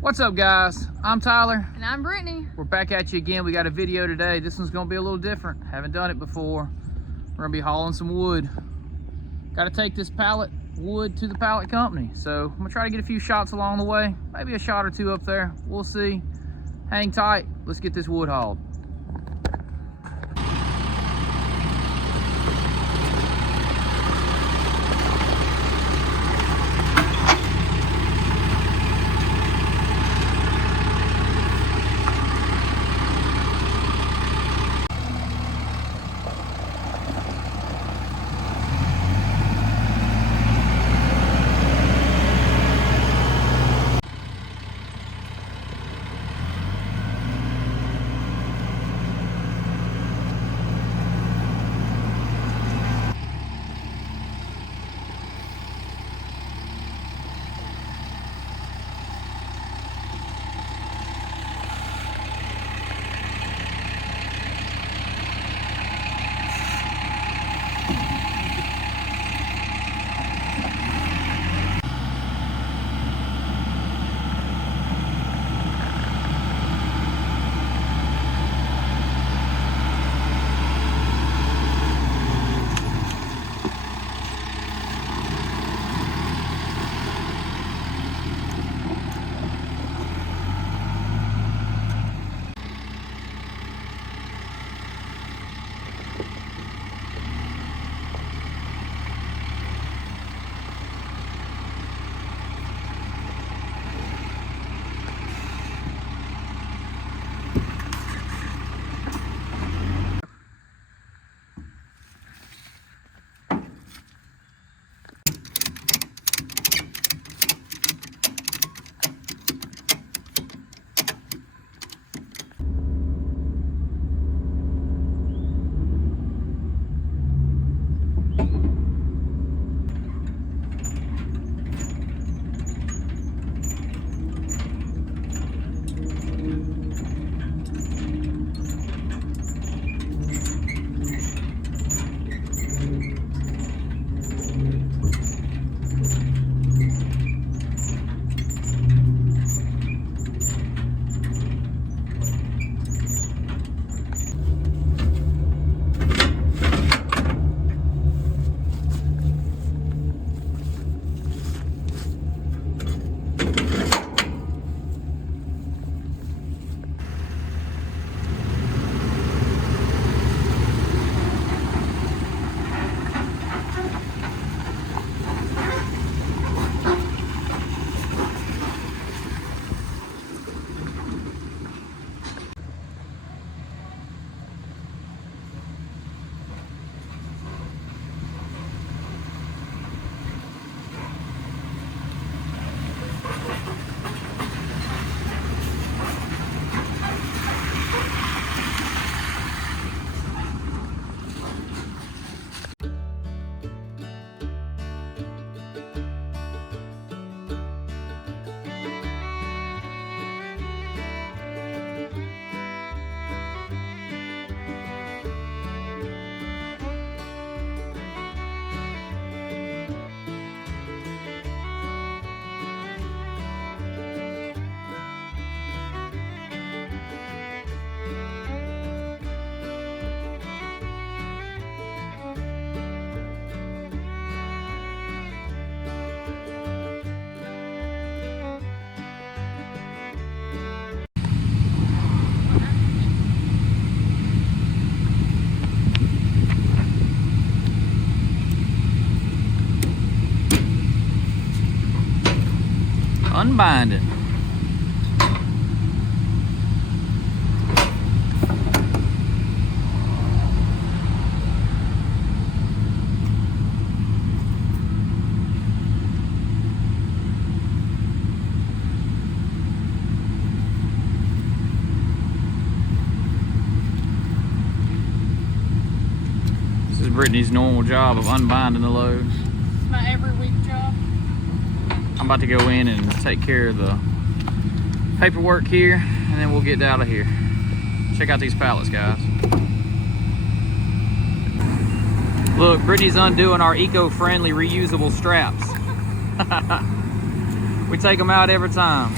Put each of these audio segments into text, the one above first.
What's up, guys? I'm Tyler. And I'm Brittany. We're back at you again. We got a video today. This one's gonna be a little different. Haven't done it before. We're gonna be hauling some wood. Got to take this pallet wood to the pallet company. So I'm gonna try to get a few shots along the way. Maybe a shot or two up there. We'll see. Hang tight. Let's get this wood hauled. Unbind it. This is Brittany's normal job of unbinding the loads. It's my every week job. I'm about to go in and take care of the paperwork here, and then we'll get out of here. Check out these pallets, guys. Look, Brittany's undoing our eco-friendly reusable straps. We take them out every time.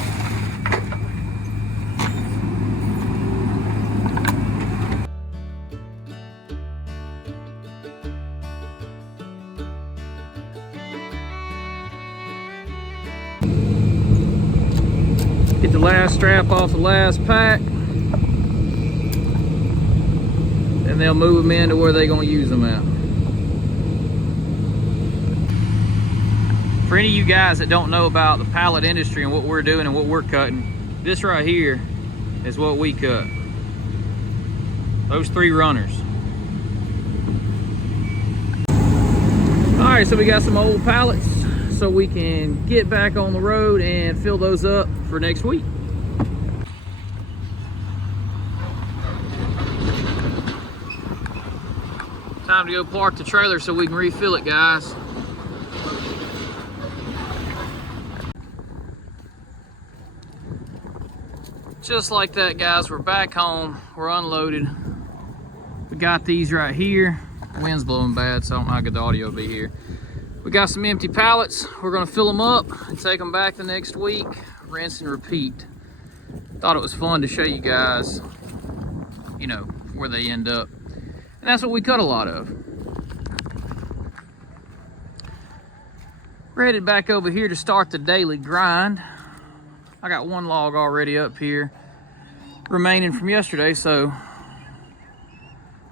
Get the last strap off the last pack. And they'll move them into where they're going to use them at. For any of you guys that don't know about the pallet industry and what we're doing and what we're cutting, this right here is what we cut. Those 3 runners. All right, so we got some old pallets so we can get back on the road and fill those up for next week. Time to go park the trailer so we can refill it, guys. Just like that, guys, we're back home. We're unloaded. We got these right here. Wind's blowing bad, so I don't know how good the audio will be here. We got some empty pallets. We're gonna fill them up and take them back the next week. Rinse and repeat. Thought it was fun to show you guys, you know, where they end up. And that's what we cut a lot of. We're headed back over here to start the daily grind. I got 1 log already up here remaining from yesterday, so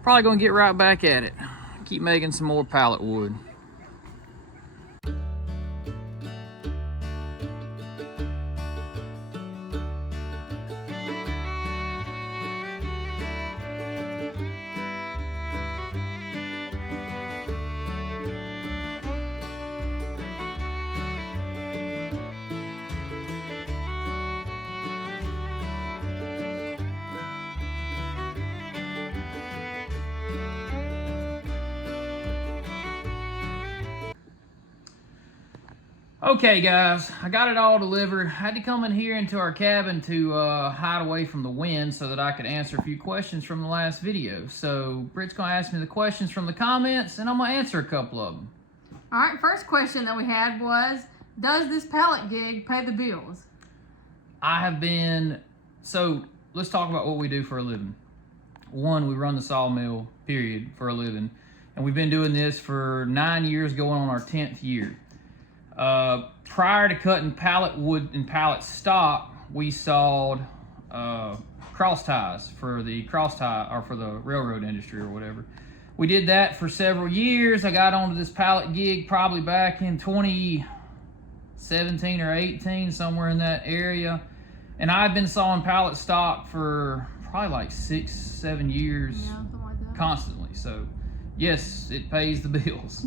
probably gonna get right back at it. Keep making some more pallet wood. Okay guys, I got it all delivered. I had to come in here into our cabin to hide away from the wind so that I could answer a few questions from the last video. So Britt's gonna ask me the questions from the comments and I'm gonna answer a couple of them. All right, first question that we had was, does this pallet gig pay the bills? So let's talk about what we do for a living. One, we run the sawmill, period, for a living. And we've been doing this for 9 years, going on our 10th year. Prior to cutting pallet wood and pallet stock, we sawed cross ties for the railroad industry or whatever. We did that for several years. I got onto this pallet gig probably back in 2017 or 18, somewhere in that area. And I've been sawing pallet stock for probably like 6-7 years, Yeah, something like that. constantly. So yes, it pays the bills.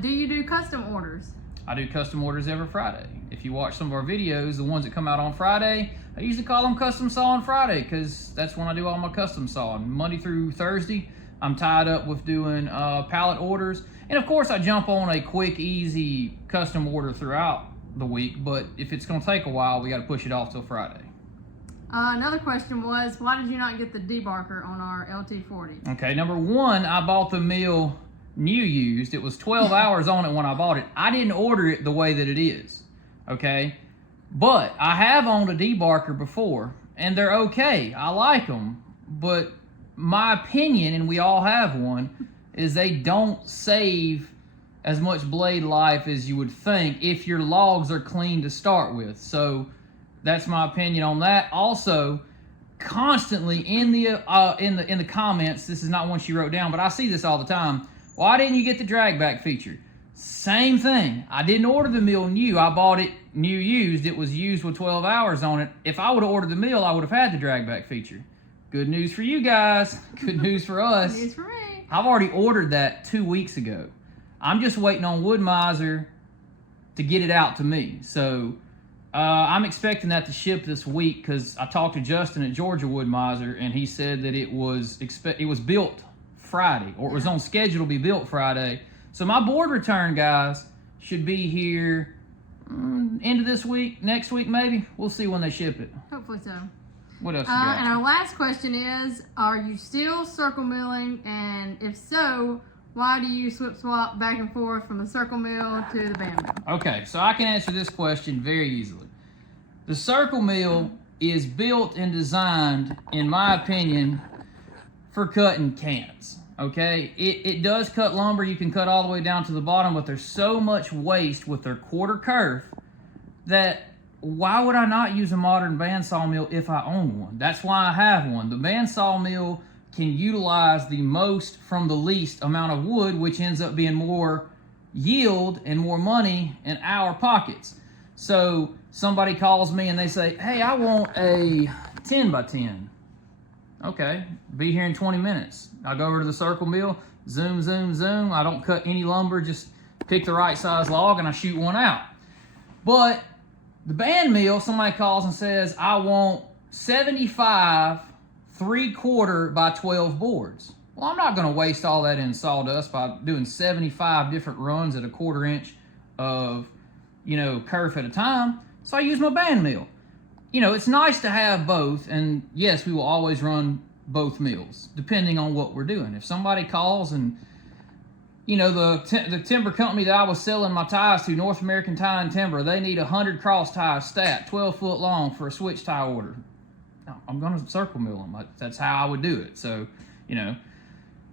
Do you do custom orders? I do custom orders every Friday. If you watch some of our videos, the ones that come out on Friday, I usually call them Custom Saw on Friday because that's when I do all my custom sawing. Monday through Thursday, I'm tied up with doing pallet orders. And of course, I jump on a quick, easy custom order throughout the week, but if it's gonna take a while, we gotta push it off till Friday. Another question was, why did you not get the debarker on our LT40? Okay, number one, I bought the mill new used. It was 12 hours on it when I bought it. I didn't order it the way that it is, okay? But I have owned a debarker before, and they're okay. I like them, but my opinion, and we all have one, is they don't save as much blade life as you would think if your logs are clean to start with. So that's my opinion on that. Also, constantly in the comments, this is not one she wrote down, but I see this all the time. Why didn't you get the drag back feature? Same thing. I didn't order the mill new. I bought it new used. It was used with 12 hours on it. If I would have ordered the mill, I would have had the drag back feature. Good news for you guys. Good news for us. Good news for me. I've already ordered that 2 weeks ago. I'm just waiting on Wood-Mizer to get it out to me. So I'm expecting that to ship this week because I talked to Justin at Georgia Wood-Mizer and he said that it was built Friday, or it was on schedule to be built Friday. So my board return, guys, should be here end of this week, next week maybe. We'll see when they ship it. Hopefully so. What else you got? And our last question is, are you still circle milling? And if so, why do you swap back and forth from the circle mill to the band mill? Okay, so I can answer this question very easily. The circle mill is built and designed, in my opinion, for cutting cans. Okay, it does cut lumber. You can cut all the way down to the bottom, but there's so much waste with their quarter kerf that why would I not use a modern band sawmill if I own one? That's why I have one. The band sawmill can utilize the most from the least amount of wood, which ends up being more yield and more money in our pockets. So somebody calls me and they say, hey, I want a 10 by 10. Okay, be here in 20 minutes. I go over to the circle mill, zoom, zoom, zoom. I don't cut any lumber, just pick the right size log and I shoot one out. But the band mill, somebody calls and says, I want 75 3/4 by 12 boards. Well, I'm not gonna waste all that in sawdust by doing 75 different runs at a 1/4 inch of, kerf at a time. So I use my band mill. It's nice to have both, and yes, we will always run both mills, depending on what we're doing. If somebody calls and, the timber company that I was selling my ties to, North American Tie and Timber, they need 100 cross ties stacked, 12 foot long for a switch tie order. I'm going to circle mill them. That's how I would do it. So,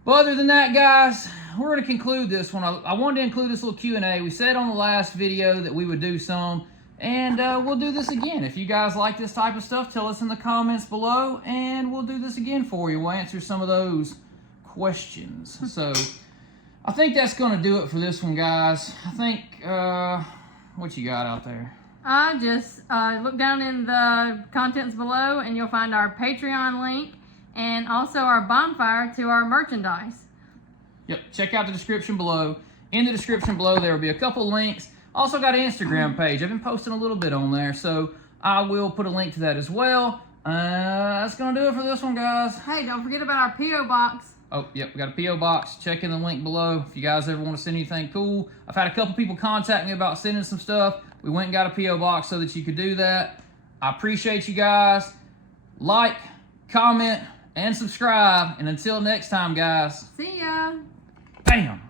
But other than that, guys, we're going to conclude this one. I wanted to include this little Q&A. We said on the last video that we would do some, and we'll do this again. If you guys like this type of stuff, tell us in the comments below, and we'll do this again for you. We'll answer some of those questions. So I think that's going to do it for this one, guys. I think, what you got out there? Just look down in the contents below and you'll find our Patreon link and also our bonfire to our merchandise. Yep, check out the description below. In the description below, there will be a couple links. Also got an Instagram page. I've been posting a little bit on there, so I will put a link to that as well. That's going to do it for this one, guys. Hey, don't forget about our P.O. box. Oh, yep, we got a P.O. box. Check in the link below if you guys ever want to send anything cool. I've had a couple people contact me about sending some stuff. We went and got a P.O. box so that you could do that. I appreciate you guys. Like, comment, and subscribe. And until next time, guys. See ya. Bam.